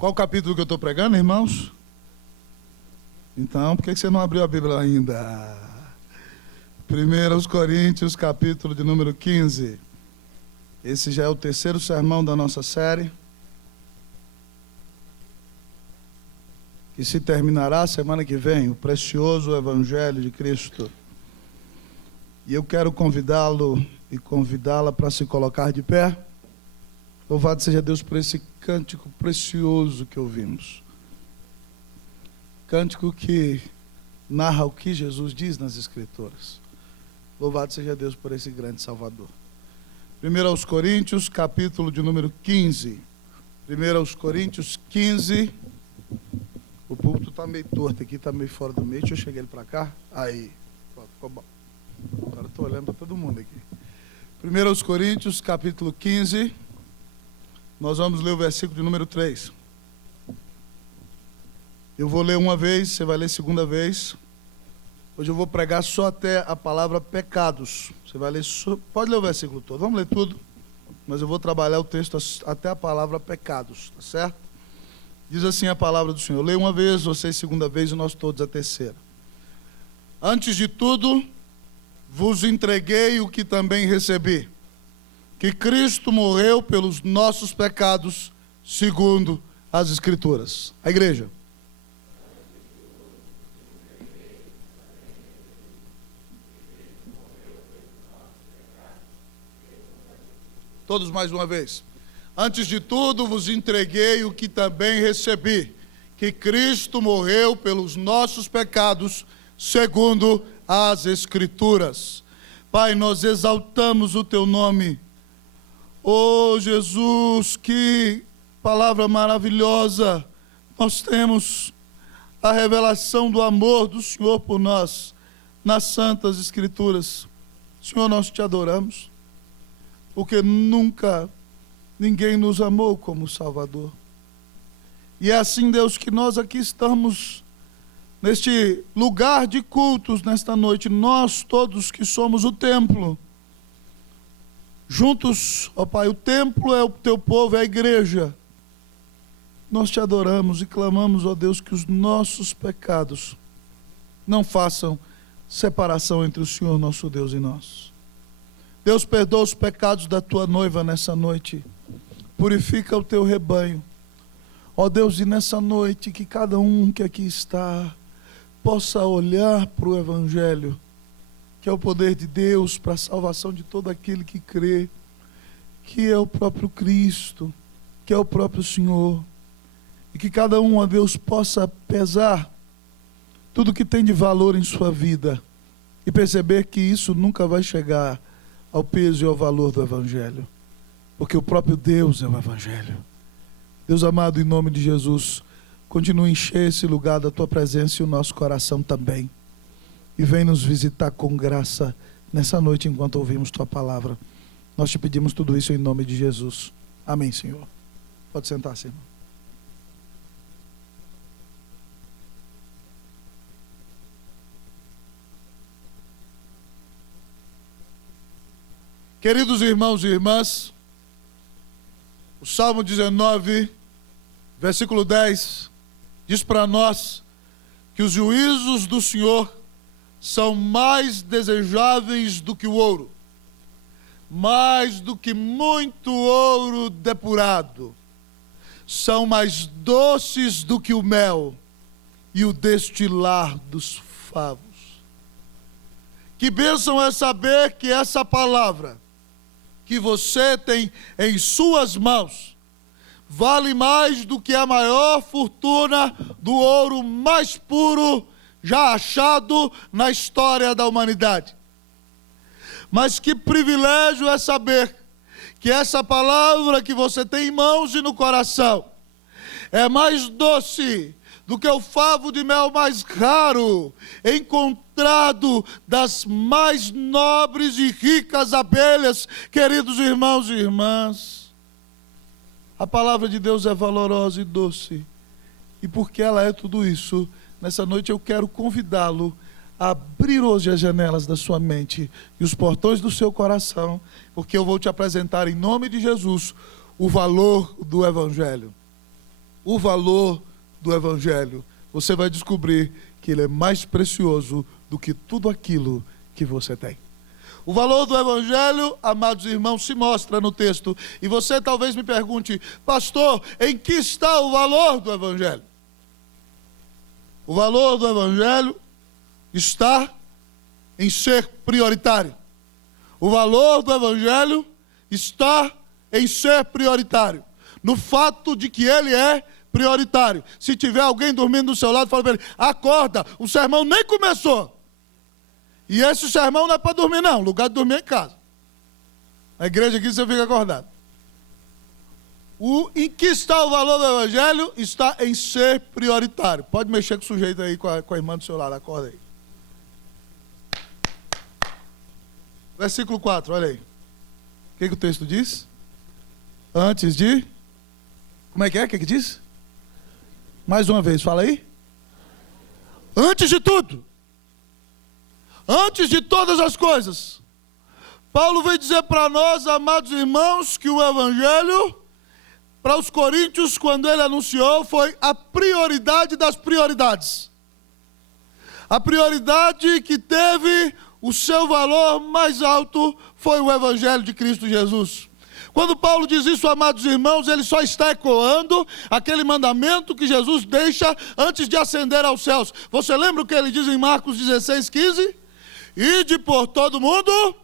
Qual capítulo que eu estou pregando, irmãos? Então, por que você não abriu a Bíblia ainda? 1 Coríntios, capítulo de número 15. Esse já é o terceiro sermão da nossa série, que se terminará semana que vem, o precioso Evangelho de Cristo. E eu quero convidá-lo e convidá-la para se colocar de pé. Louvado seja Deus por esse cântico precioso que ouvimos. Cântico que narra o que Jesus diz nas Escrituras. Louvado seja Deus por esse grande Salvador. 1 Coríntios, capítulo de número 15. 1 Coríntios 15. O púlpito está meio torto aqui, está meio fora do meio. Deixa eu chegar ele para cá. Aí, pronto, ficou bom. Agora estou olhando para todo mundo aqui. 1 Coríntios, capítulo 15. Nós vamos ler o versículo de número 3. Eu vou ler uma vez, você vai ler segunda vez. Hoje eu vou pregar só até a palavra pecados. Você vai ler, pode ler o versículo todo, vamos ler tudo. Mas eu vou trabalhar o texto até a palavra pecados, tá certo? Diz assim a palavra do Senhor. Eu leio uma vez, vocês segunda vez e nós todos a terceira. Antes de tudo, vos entreguei o que também recebi. Que Cristo morreu pelos nossos pecados, segundo as Escrituras. A igreja. Todos mais uma vez. Antes de tudo, vos entreguei o que também recebi. Que Cristo morreu pelos nossos pecados, segundo as Escrituras. Pai, nós exaltamos o teu nome. Oh Jesus, que palavra maravilhosa. Nós temos a revelação do amor do Senhor por nós nas Santas Escrituras. Senhor, nós te adoramos, porque nunca ninguém nos amou como Salvador. E é assim, Deus, que nós aqui estamos neste lugar de cultos nesta noite, nós todos que somos o templo. Juntos, ó Pai, o templo é o teu povo, é a igreja. Nós te adoramos e clamamos, ó Deus, que os nossos pecados não façam separação entre o Senhor, nosso Deus, e nós. Deus, perdoa os pecados da tua noiva nessa noite. Purifica o teu rebanho. Ó Deus, e nessa noite que cada um que aqui está possa olhar para o Evangelho, que é o poder de Deus para a salvação de todo aquele que crê, que é o próprio Cristo, que é o próprio Senhor, e que cada um, ó Deus, possa pesar tudo que tem de valor em sua vida e perceber que isso nunca vai chegar ao peso e ao valor do Evangelho, porque o próprio Deus é o Evangelho. Deus amado, em nome de Jesus, continue a encher esse lugar da tua presença e o nosso coração também. E vem nos visitar com graça nessa noite enquanto ouvimos tua palavra. Nós te pedimos tudo isso em nome de Jesus. Amém, Senhor. Pode sentar-se, irmão. Queridos irmãos e irmãs, o Salmo 19, versículo 10, diz para nós que os juízos do Senhor são mais desejáveis do que o ouro, mais do que muito ouro depurado, são mais doces do que o mel e o destilar dos favos. Que bênção é saber que essa palavra que você tem em suas mãos vale mais do que a maior fortuna do ouro mais puro já achado na história da humanidade. Mas que privilégio é saber que essa palavra que você tem em mãos e no coração é mais doce do que o favo de mel mais raro, encontrado das mais nobres e ricas abelhas. Queridos irmãos e irmãs, a palavra de Deus é valorosa e doce, e porque ela é tudo isso, nessa noite eu quero convidá-lo a abrir hoje as janelas da sua mente e os portões do seu coração, porque eu vou te apresentar em nome de Jesus o valor do Evangelho. o valor do Evangelho, você vai descobrir que ele é mais precioso do que tudo aquilo que você tem. O valor do Evangelho, amados irmãos, se mostra no texto. E você talvez me pergunte: pastor, em que está o valor do Evangelho? O valor do Evangelho está em ser prioritário. O valor do Evangelho está em ser prioritário. No fato de que ele é prioritário. Se tiver alguém dormindo do seu lado, fala para ele: acorda, o sermão nem começou. E esse sermão não é para dormir não, o lugar de dormir é em casa. A igreja aqui você fica acordado. Em que está o valor do Evangelho? Está em ser prioritário. Pode mexer com o sujeito aí, com a irmã do seu lado, acorda aí. Versículo 4, olha aí. O que o texto diz? Antes de... Como é que é? O que diz? Mais uma vez, fala aí. Antes de tudo. Antes de todas as coisas. Paulo veio dizer para nós, amados irmãos, que o Evangelho, para os coríntios, quando ele anunciou, foi a prioridade das prioridades. A prioridade que teve o seu valor mais alto foi o Evangelho de Cristo Jesus. Quando Paulo diz isso, amados irmãos, ele só está ecoando aquele mandamento que Jesus deixa antes de ascender aos céus. Você lembra o que ele diz em Marcos 16:15? Ide por todo mundo,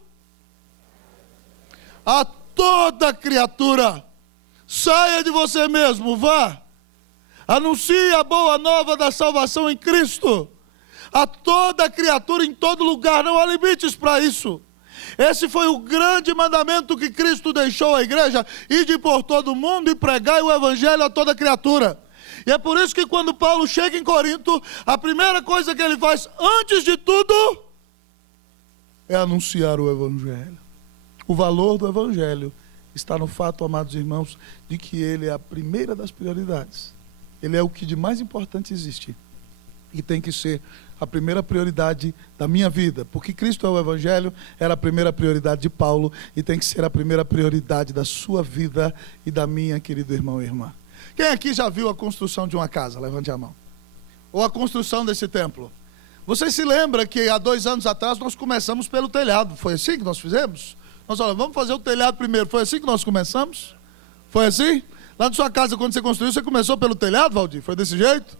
a toda criatura, saia de você mesmo, vá, anuncie a boa nova da salvação em Cristo, a toda criatura em todo lugar, não há limites para isso. Esse foi o grande mandamento que Cristo deixou à igreja: ide por todo mundo e pregai o Evangelho a toda criatura. E é por isso que quando Paulo chega em Corinto, a primeira coisa que ele faz, antes de tudo, é anunciar o Evangelho. O valor do Evangelho está no fato, amados irmãos, de que ele é a primeira das prioridades. Ele é o que de mais importante existe. E tem que ser a primeira prioridade da minha vida. Porque Cristo é o Evangelho, era a primeira prioridade de Paulo, e tem que ser a primeira prioridade da sua vida e da minha, querido irmão e irmã. Quem aqui já viu a construção de uma casa? Levante a mão. Ou a construção desse templo? Você se lembra que há 2 anos atrás nós começamos pelo telhado? Foi assim que nós fizemos? Nós falamos, vamos fazer o telhado primeiro. Foi assim que nós começamos? Foi assim? Lá na sua casa, quando você construiu, você começou pelo telhado, Valdir? Foi desse jeito?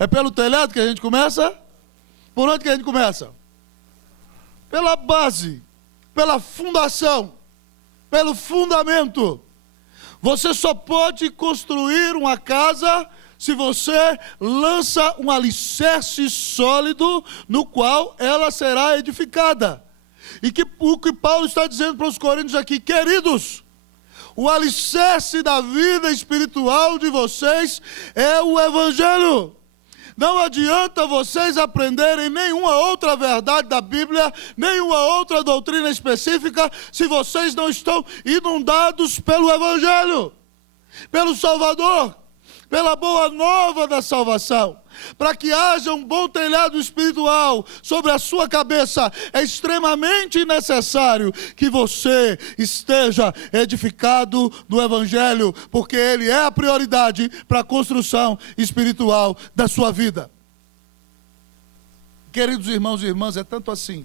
É pelo telhado que a gente começa? Por onde que a gente começa? Pela base, pela fundação, pelo fundamento. Você só pode construir uma casa se você lança um alicerce sólido no qual ela será edificada. E o que Paulo está dizendo para os coríntios aqui: queridos, o alicerce da vida espiritual de vocês é o Evangelho. Não adianta vocês aprenderem nenhuma outra verdade da Bíblia, nenhuma outra doutrina específica, se vocês não estão inundados pelo Evangelho, pelo Salvador, pela boa nova da salvação. Para que haja um bom telhado espiritual sobre a sua cabeça, é extremamente necessário que você esteja edificado no Evangelho, porque ele é a prioridade para a construção espiritual da sua vida. Queridos irmãos e irmãs, é tanto assim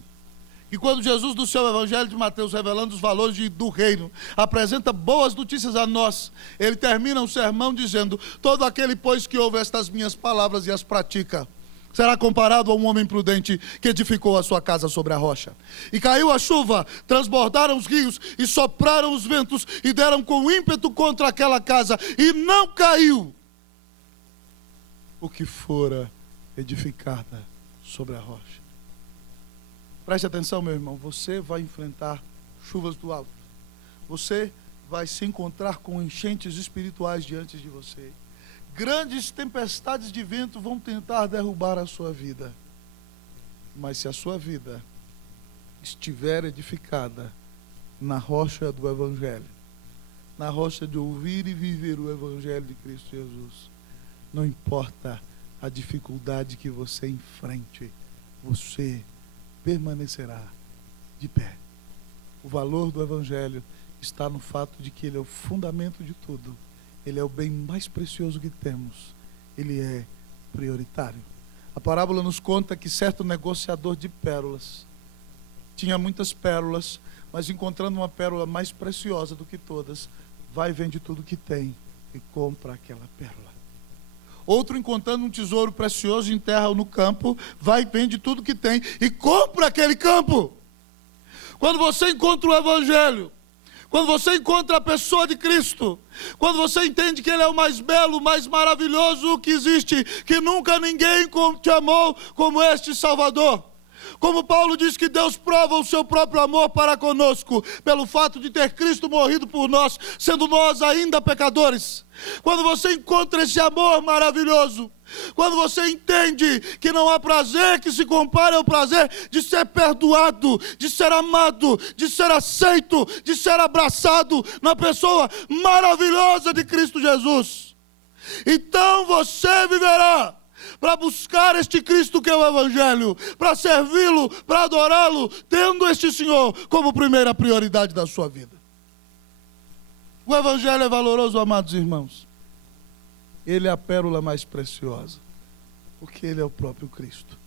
que quando Jesus, do seu Evangelho de Mateus, revelando os valores do reino, apresenta boas notícias a nós, ele termina o sermão dizendo: todo aquele, pois, que ouve estas minhas palavras e as pratica, será comparado a um homem prudente que edificou a sua casa sobre a rocha. E caiu a chuva, transbordaram os rios, e sopraram os ventos, e deram com ímpeto contra aquela casa, e não caiu, porque fora edificada sobre a rocha. Preste atenção, meu irmão, você vai enfrentar chuvas do alto. Você vai se encontrar com enchentes espirituais diante de você. Grandes tempestades de vento vão tentar derrubar a sua vida. Mas se a sua vida estiver edificada na rocha do Evangelho, na rocha de ouvir e viver o Evangelho de Cristo Jesus, não importa a dificuldade que você enfrente, você permanecerá de pé. O valor do Evangelho está no fato de que ele é o fundamento de tudo Ele é o bem mais precioso que temos. Ele é prioritário. A parábola nos conta que certo negociador de pérolas tinha muitas pérolas, mas encontrando uma pérola mais preciosa do que todas, vai e vende tudo que tem e compra aquela pérola. Outro, encontrando um tesouro precioso, enterra-o no campo, vai e vende tudo que tem e compra aquele campo. Quando você encontra o Evangelho, quando você encontra a pessoa de Cristo, quando você entende que Ele é o mais belo, o mais maravilhoso que existe, que nunca ninguém te amou como este Salvador. Como Paulo diz que Deus prova o seu próprio amor para conosco, pelo fato de ter Cristo morrido por nós, sendo nós ainda pecadores. Quando você encontra esse amor maravilhoso, quando você entende que não há prazer que se compare ao prazer de ser perdoado, de ser amado, de ser aceito, de ser abraçado na pessoa maravilhosa de Cristo Jesus, então você viverá para buscar este Cristo que é o Evangelho, para servi-lo, para adorá-lo, tendo este Senhor como primeira prioridade da sua vida. O Evangelho é valoroso, amados irmãos. Ele é a pérola mais preciosa, porque Ele é o próprio Cristo.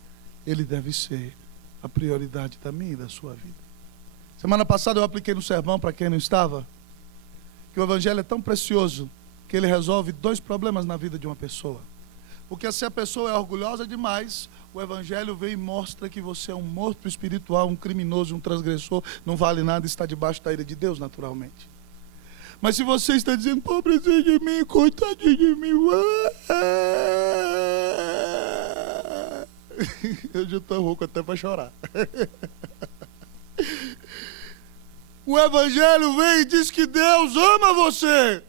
Ele deve ser a prioridade da minha e da sua vida. Semana passada eu apliquei no sermão, para quem não estava, que o Evangelho é tão precioso que ele resolve 2 problemas na vida de uma pessoa. Porque se a pessoa é orgulhosa demais, o Evangelho vem e mostra que você é um morto espiritual, um criminoso, um transgressor, não vale nada e está debaixo da ira de Deus, naturalmente. Mas se você está dizendo, pobrezinho de mim, coitadinho de mim, eu já estou rouco até para chorar. O Evangelho vem e diz que Deus ama você,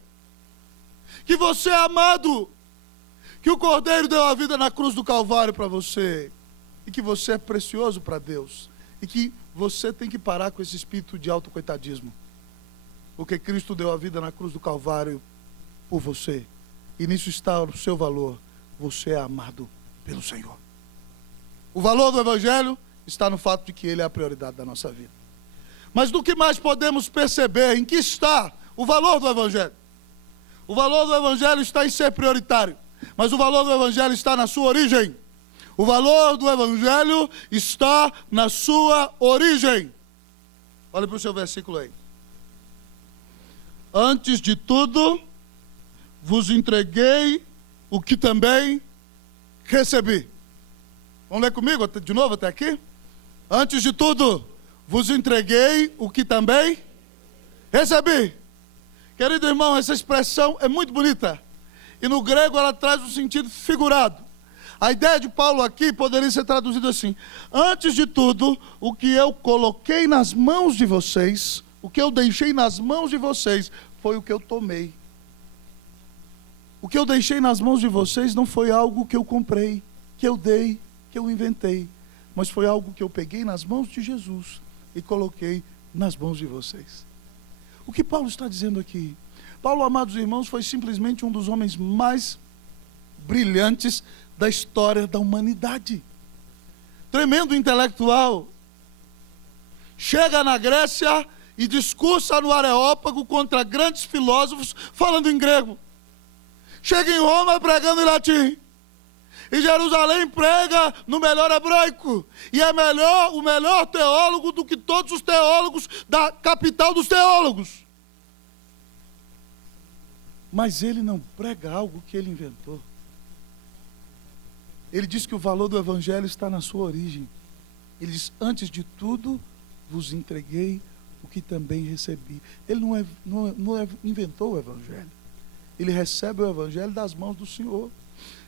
que você é amado, que o Cordeiro deu a vida na cruz do Calvário para você, e que você é precioso para Deus, e que você tem que parar com esse espírito de autocoitadismo, porque Cristo deu a vida na cruz do Calvário por você, e nisso está o seu valor. Você é amado pelo Senhor. O valor do Evangelho está no fato de que Ele é a prioridade da nossa vida. Mas do que mais podemos perceber, em que está o valor do Evangelho? O valor do Evangelho está em ser prioritário. Mas o valor do Evangelho está na sua origem. O valor do Evangelho está na sua origem. Olha para o seu versículo aí. Antes de tudo, vos entreguei o que também recebi. Vamos ler comigo de novo até aqui? Antes de tudo, vos entreguei o que também recebi. Querido irmão, essa expressão é muito bonita. E no grego ela traz um sentido figurado. A ideia de Paulo aqui poderia ser traduzida assim: antes de tudo, o que eu coloquei nas mãos de vocês, o que eu deixei nas mãos de vocês, foi o que eu tomei. O que eu deixei nas mãos de vocês não foi algo que eu comprei, que eu dei, que eu inventei, mas foi algo que eu peguei nas mãos de Jesus e coloquei nas mãos de vocês. O que Paulo está dizendo aqui? Paulo, amados irmãos, foi simplesmente um dos homens mais brilhantes da história da humanidade. Tremendo intelectual. Chega na Grécia e discursa no Areópago contra grandes filósofos falando em grego. Chega em Roma pregando em latim. Em Jerusalém prega no melhor hebraico. E é o melhor teólogo do que todos os teólogos da capital dos teólogos. Mas ele não prega algo que ele inventou. Ele diz que o valor do Evangelho está na sua origem. Ele diz, antes de tudo, vos entreguei o que também recebi. Ele não inventou o Evangelho. Ele recebe o Evangelho das mãos do Senhor.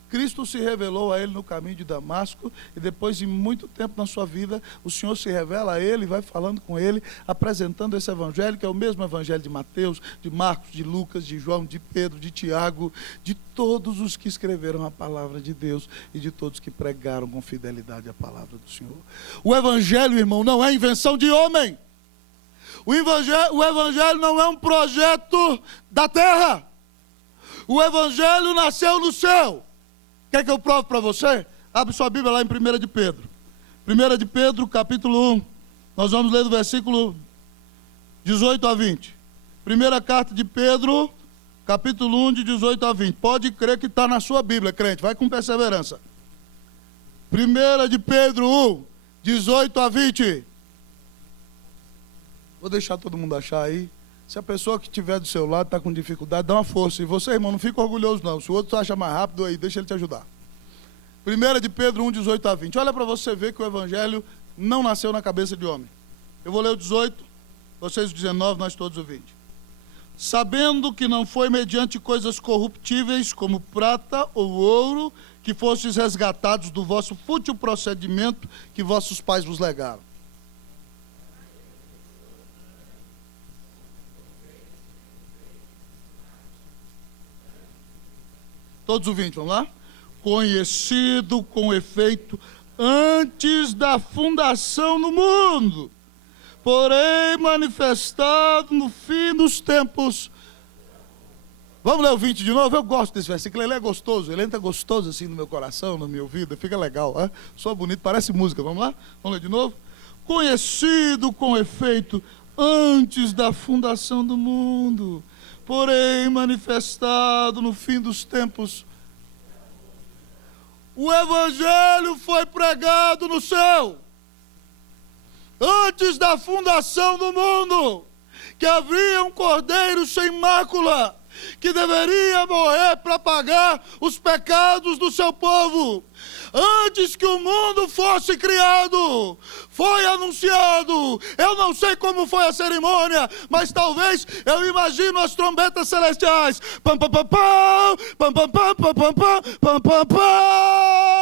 Cristo se revelou a ele no caminho de Damasco, e depois de muito tempo na sua vida, o Senhor se revela a ele, vai falando com ele, apresentando esse Evangelho, que é o mesmo Evangelho de Mateus, de Marcos, de Lucas, de João, de Pedro, de Tiago, de todos os que escreveram a palavra de Deus e de todos que pregaram com fidelidade a palavra do Senhor. O Evangelho, irmão, não é invenção de homem. O Evangelho não é um projeto da terra. O Evangelho nasceu no céu. Quer que eu prove para você? Abre sua Bíblia lá em 1 de Pedro. 1 de Pedro, capítulo 1. Nós vamos ler do versículo 18 a 20. Primeira carta de Pedro, capítulo 1, de 18 a 20. Pode crer que está na sua Bíblia, crente. Vai com perseverança. 1 de Pedro 1, 18 a 20. Vou deixar todo mundo achar aí. Se a pessoa que estiver do seu lado está com dificuldade, dá uma força. E você, irmão, não fica orgulhoso não. Se o outro acha mais rápido aí, deixa ele te ajudar. 1 de Pedro 1, 18 a 20. Olha para você ver que o evangelho não nasceu na cabeça de homem. Eu vou ler o 18, vocês o 19, nós todos o 20. Sabendo que não foi mediante coisas corruptíveis, como prata ou ouro, que fostes resgatados do vosso fútil procedimento que vossos pais vos legaram. Todos os 20, vamos lá? Conhecido com efeito antes da fundação do mundo, porém manifestado no fim dos tempos. Vamos ler o 20 de novo? Eu gosto desse versículo, ele é gostoso, ele entra gostoso assim no meu coração, na minha vida, fica legal, hein? Só bonito, parece música, vamos lá? Vamos ler de novo? Conhecido com efeito antes da fundação do mundo, porém manifestado no fim dos tempos. O evangelho foi pregado no céu, antes da fundação do mundo, que havia um cordeiro sem mácula, que deveria morrer para pagar os pecados do seu povo. Antes que o mundo fosse criado, foi anunciado. Eu não sei como foi a cerimônia, mas talvez eu imagino as trombetas celestiais. Pam, pam, pam, pam, pam, pam, pam, pam, pam, pam, pam, pam.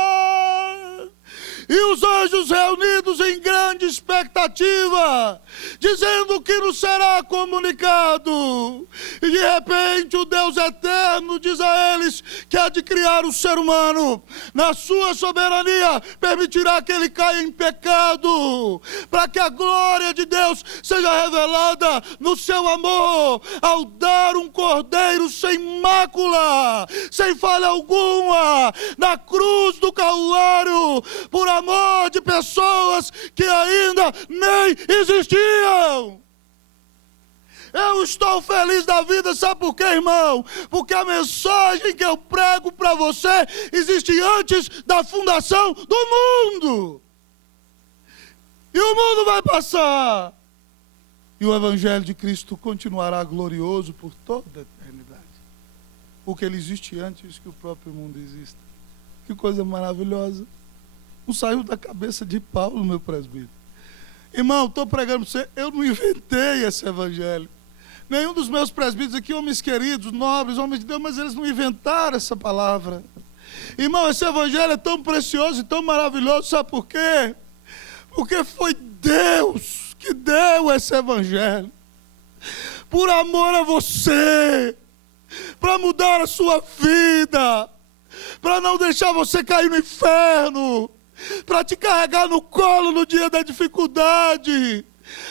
E os anjos reunidos em grande expectativa, dizendo que nos será comunicado. E de repente o Deus eterno diz a eles que há de criar o ser humano. Na sua soberania permitirá que ele caia em pecado, para que a glória de Deus seja revelada no seu amor, ao dar um cordeiro sem mácula, sem falha alguma, na cruz do Calvário, por amor de pessoas que ainda nem existiam. Eu estou feliz da vida, sabe por quê, irmão? Porque a mensagem que eu prego para você existe antes da fundação do mundo. E o mundo vai passar. E o evangelho de Cristo continuará glorioso por toda a eternidade. Porque ele existe antes que o próprio mundo exista. Que coisa maravilhosa. Não saiu da cabeça de Paulo, meu presbítero. Irmão, estou pregando para você, eu não inventei esse evangelho. Nenhum dos meus presbíteros aqui, homens queridos, nobres, homens de Deus, mas eles não inventaram essa palavra. Irmão, esse evangelho é tão precioso e tão maravilhoso, sabe por quê? Porque foi Deus que deu esse evangelho. Por amor a você, para mudar a sua vida, para não deixar você cair no inferno, para te carregar no colo no dia da dificuldade,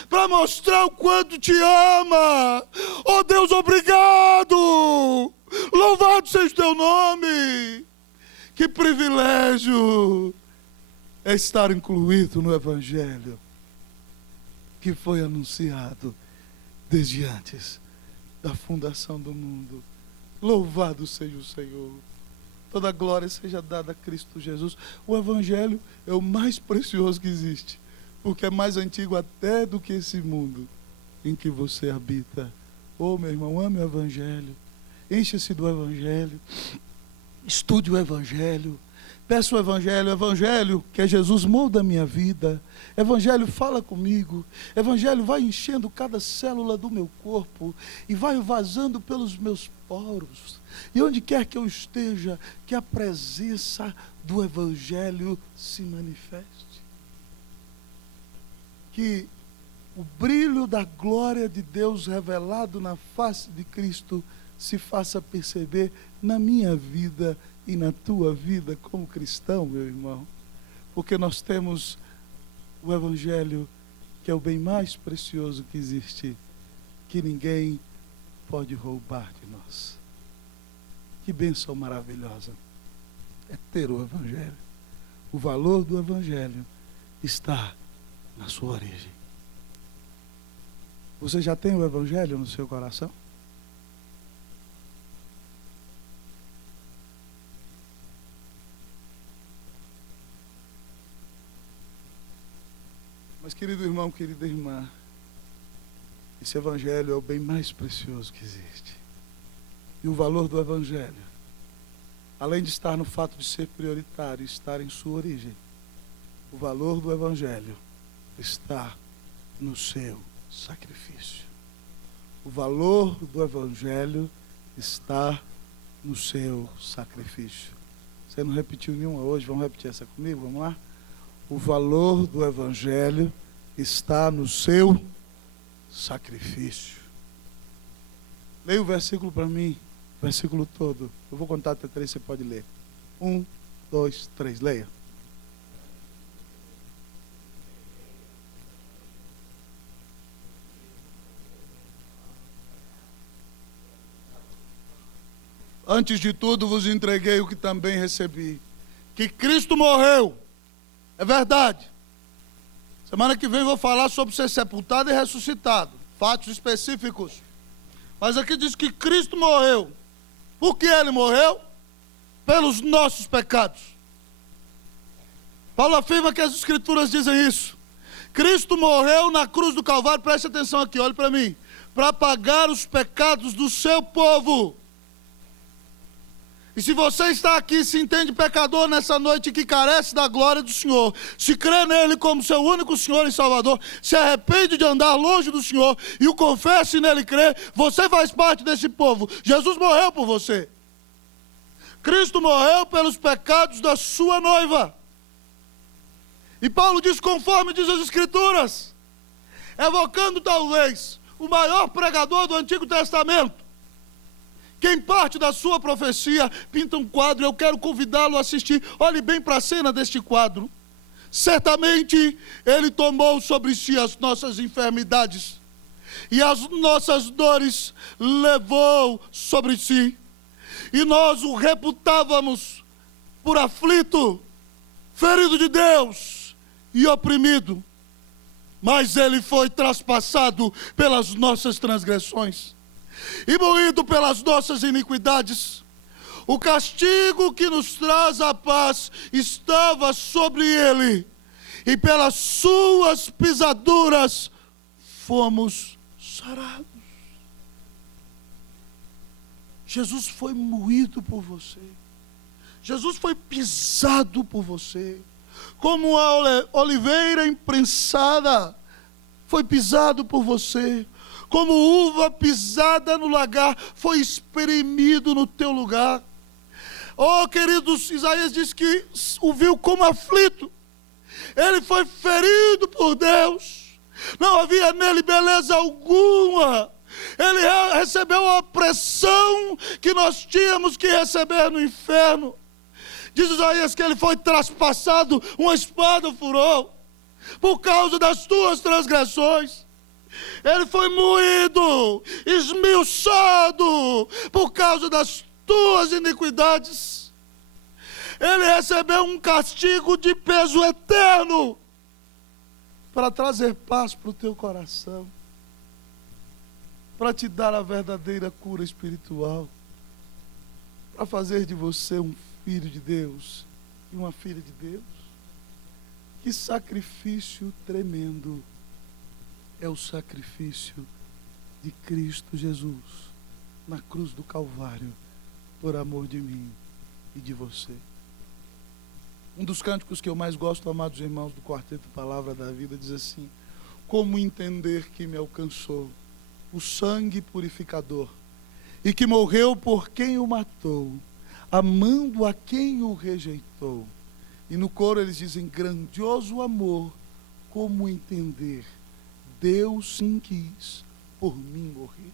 para mostrar o quanto te ama. Oh Deus, obrigado! Louvado seja o teu nome! Que privilégio é estar incluído no evangelho que foi anunciado desde antes da fundação do mundo. Louvado seja o Senhor. Toda glória seja dada a Cristo Jesus. O evangelho é o mais precioso que existe, porque é mais antigo até do que esse mundo em que você habita. Oh, meu irmão, ame o evangelho. Encha-se do evangelho. Estude o evangelho. Peça o evangelho que é Jesus, molda a minha vida. Evangelho, fala comigo. Evangelho, vai enchendo cada célula do meu corpo e vai vazando pelos meus poros. E onde quer que eu esteja, que a presença do evangelho se manifeste. Que o brilho da glória de Deus revelado na face de Cristo se faça perceber na minha vida e na tua vida como cristão, meu irmão. Porque nós temos o evangelho, que é o bem mais precioso que existe, que ninguém pode roubar de nós. Que bênção maravilhosa é ter o evangelho. O valor do evangelho está na sua origem. Você já tem o evangelho no seu coração? Mas, querido irmão, querida irmã, esse evangelho é o bem mais precioso que existe. E o valor do evangelho, além de estar no fato de ser prioritário, estar em sua origem, o valor do evangelho está no seu sacrifício. O valor do evangelho está no seu sacrifício. Você não repetiu nenhuma hoje, vamos repetir essa comigo, vamos lá? O valor do evangelho está no seu sacrifício. Leia o versículo para mim, o versículo todo. Eu vou contar até 3, você pode ler. 1, 2, 3, leia. Antes de tudo vos entreguei o que também recebi, que Cristo morreu. É verdade. Semana que vem vou falar sobre ser sepultado e ressuscitado. Fatos específicos. Mas aqui diz que Cristo morreu. Por que ele morreu? Pelos nossos pecados. Paulo afirma que as Escrituras dizem isso. Cristo morreu na cruz do Calvário, preste atenção aqui, olhe para mim. Para pagar os pecados do seu povo. E se você está aqui, se entende pecador nessa noite que carece da glória do Senhor, se crê nele como seu único Senhor e Salvador, se arrepende de andar longe do Senhor e o confessa e nele crê, você faz parte desse povo. Jesus morreu por você. Cristo morreu pelos pecados da sua noiva. E Paulo diz, conforme diz as Escrituras, evocando talvez o maior pregador do Antigo Testamento, que em parte da sua profecia pinta um quadro, eu quero convidá-lo a assistir. Olhe bem para a cena deste quadro. Certamente ele tomou sobre si as nossas enfermidades e as nossas dores levou sobre si, e nós o reputávamos por aflito, ferido de Deus e oprimido, mas ele foi traspassado pelas nossas transgressões e moído pelas nossas iniquidades. O castigo que nos traz a paz estava sobre ele, e pelas suas pisaduras fomos sarados. Jesus foi moído por você. Jesus foi pisado por você. Como a oliveira imprensada foi pisado por você. Como uva pisada no lagar, foi espremido no teu lugar. Oh, queridos, Isaías diz que o viu como aflito. Ele foi ferido por Deus. Não havia nele beleza alguma. Ele recebeu a opressão que nós tínhamos que receber no inferno. Diz Isaías que ele foi traspassado, uma espada o furou, por causa das tuas transgressões. Ele foi moído, esmiuçado, por causa das tuas iniquidades. Ele recebeu um castigo de peso eterno, para trazer paz para o teu coração, para te dar a verdadeira cura espiritual, para fazer de você um filho de Deus e uma filha de Deus. Que sacrifício tremendo é o sacrifício de Cristo Jesus na cruz do Calvário, por amor de mim e de você. Um dos cânticos que eu mais gosto, amados irmãos, do quarteto Palavra da Vida, diz assim: como entender que me alcançou o sangue purificador, e que morreu por quem o matou, amando a quem o rejeitou. E no coro eles dizem: grandioso amor, como entender, Deus sim quis por mim morrer.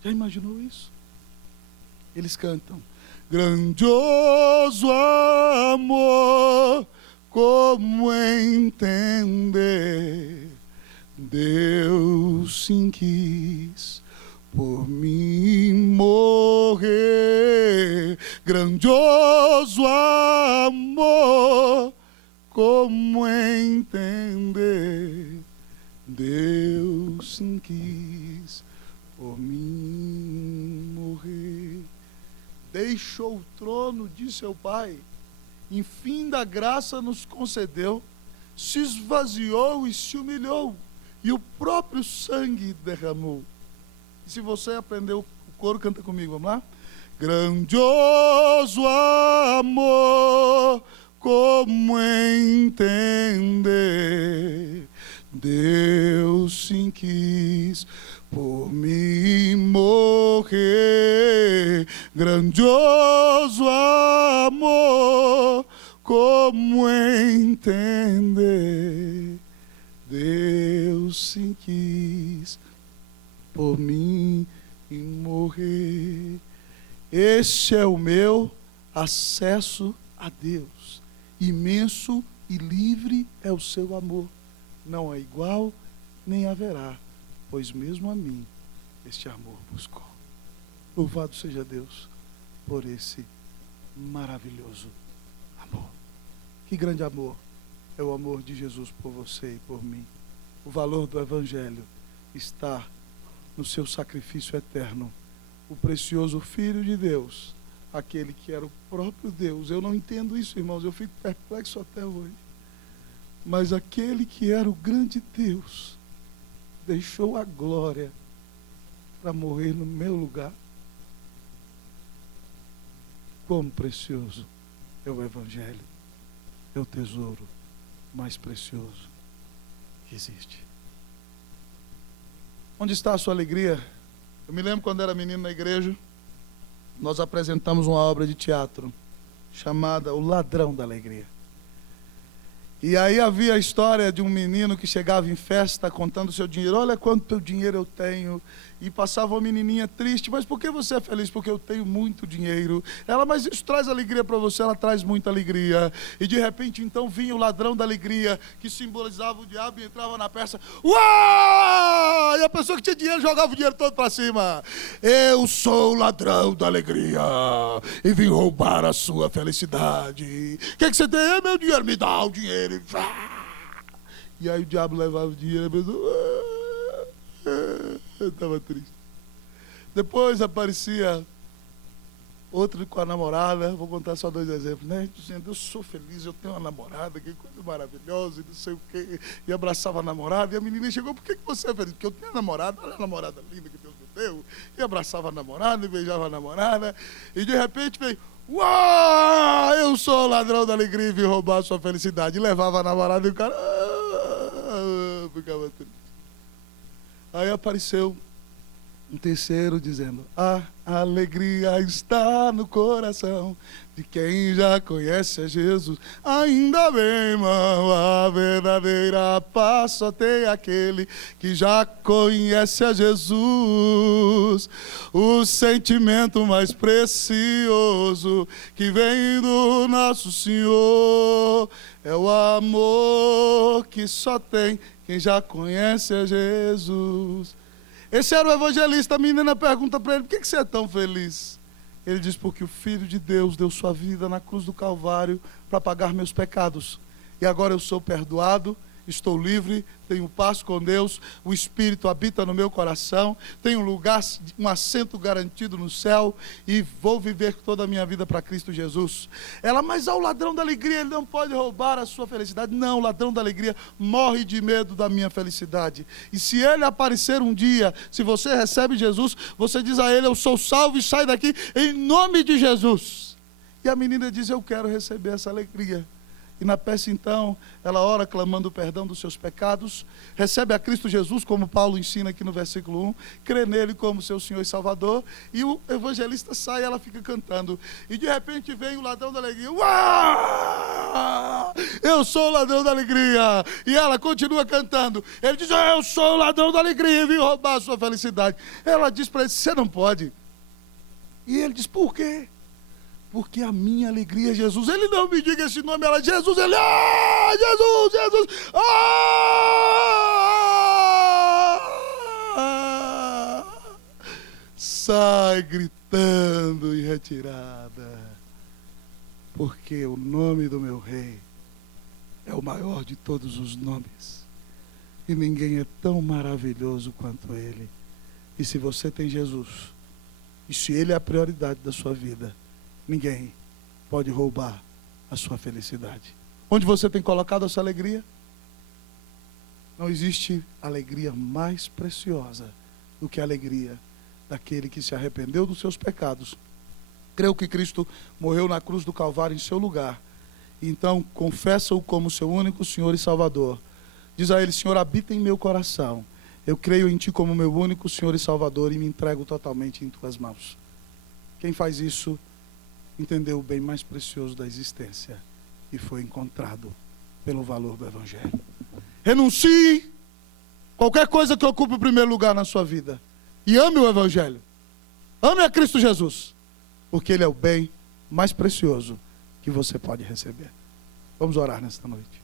Já imaginou isso? Eles cantam: grandioso amor, como entender, Deus sim quis por mim morrer. Grandioso amor, como entender, Deus sim quis por mim morrer. Deixou o trono de seu Pai, em fim da graça nos concedeu, se esvaziou e se humilhou, e o próprio sangue derramou. E se você aprendeu o coro, canta comigo, vamos lá? Grandioso amor, como entender? Deus sim quis por mim morrer. Grandioso amor, como entender? Deus sim quis por mim morrer. Este é o meu acesso a Deus. Imenso e livre é o seu amor. Não é igual, nem haverá, pois mesmo a mim este amor buscou. Louvado seja Deus por esse maravilhoso amor. Que grande amor é o amor de Jesus por você e por mim. O valor do Evangelho está no seu sacrifício eterno. O precioso Filho de Deus, aquele que era o próprio Deus. Eu não entendo isso, irmãos, eu fico perplexo até hoje. Mas aquele que era o grande Deus, deixou a glória para morrer no meu lugar. Quão precioso é o Evangelho, é o tesouro mais precioso que existe. Onde está a sua alegria? Eu me lembro quando era menino na igreja, nós apresentamos uma obra de teatro chamada O Ladrão da Alegria. E aí havia a história de um menino que chegava em festa contando o seu dinheiro. Olha quanto dinheiro eu tenho. E passava uma menininha triste. Mas por que você é feliz? Porque eu tenho muito dinheiro. Ela, mas isso traz alegria para você? Ela traz muita alegria. E de repente então vinha o ladrão da alegria, que simbolizava o diabo, e entrava na peça. Uau! E a pessoa que tinha dinheiro jogava o dinheiro todo para cima. Eu sou o ladrão da alegria e vim roubar a sua felicidade. O que você tem? É meu dinheiro, me dá o dinheiro. E aí o diabo levava o dinheiro e a pessoa... Eu estava triste. Depois aparecia outro com a namorada. Vou contar só 2 exemplos, né? Dizendo, eu sou feliz, eu tenho uma namorada, que coisa maravilhosa, e não sei o quê. E abraçava a namorada, e a menina chegou, por que você é feliz? Porque eu tenho uma namorada, olha a namorada linda que Deus me deu. E abraçava a namorada, e beijava a namorada. E de repente veio, uau, eu sou o ladrão da alegria e vim roubar a sua felicidade. E levava a namorada e o cara ficava triste. Aí apareceu um terceiro dizendo, a alegria está no coração de quem já conhece a Jesus. Ainda bem, irmão, a verdadeira paz só tem aquele que já conhece a Jesus. O sentimento mais precioso que vem do nosso Senhor é o amor que só tem quem já conhece a Jesus. Esse era o evangelista. A menina pergunta para ele, por que você é tão feliz? Ele diz, porque o Filho de Deus deu sua vida na cruz do Calvário para pagar meus pecados. E agora eu sou perdoado, estou livre, tenho paz com Deus, o Espírito habita no meu coração, tenho um lugar, um assento garantido no céu e vou viver toda a minha vida para Cristo Jesus. Ela, mas ao ladrão da alegria, ele não pode roubar a sua felicidade. Não, o ladrão da alegria morre de medo da minha felicidade. E se ele aparecer um dia, se você recebe Jesus, você diz a ele, eu sou salvo e sai daqui em nome de Jesus. E a menina diz, eu quero receber essa alegria. E na peça então, ela ora clamando o perdão dos seus pecados, recebe a Cristo Jesus, como Paulo ensina aqui no versículo 1, crê nele como seu Senhor e Salvador, e o evangelista sai e ela fica cantando. E de repente vem o ladrão da alegria, uau! Eu sou o ladrão da alegria. E ela continua cantando. Ele diz, eu sou o ladrão da alegria e vim roubar a sua felicidade. Ela diz para ele, você não pode. E ele diz, por quê? Porque a minha alegria é Jesus. Ele não me diga esse nome, ela, Jesus, ele, Jesus, Jesus, sai gritando em retirada, porque o nome do meu rei é o maior de todos os nomes, e ninguém é tão maravilhoso quanto ele. E se você tem Jesus, e se ele é a prioridade da sua vida, ninguém pode roubar a sua felicidade. Onde você tem colocado a sua alegria? Não existe alegria mais preciosa do que a alegria daquele que se arrependeu dos seus pecados, creu que Cristo morreu na cruz do Calvário em seu lugar, então confessa-o como seu único Senhor e Salvador. Diz a Ele: Senhor, habita em meu coração. Eu creio em Ti como meu único Senhor e Salvador e me entrego totalmente em Tuas mãos. Quem faz isso entendeu o bem mais precioso da existência e foi encontrado pelo valor do Evangelho. Renuncie qualquer coisa que ocupe o primeiro lugar na sua vida e ame o Evangelho. Ame a Cristo Jesus, porque Ele é o bem mais precioso que você pode receber. Vamos orar nesta noite.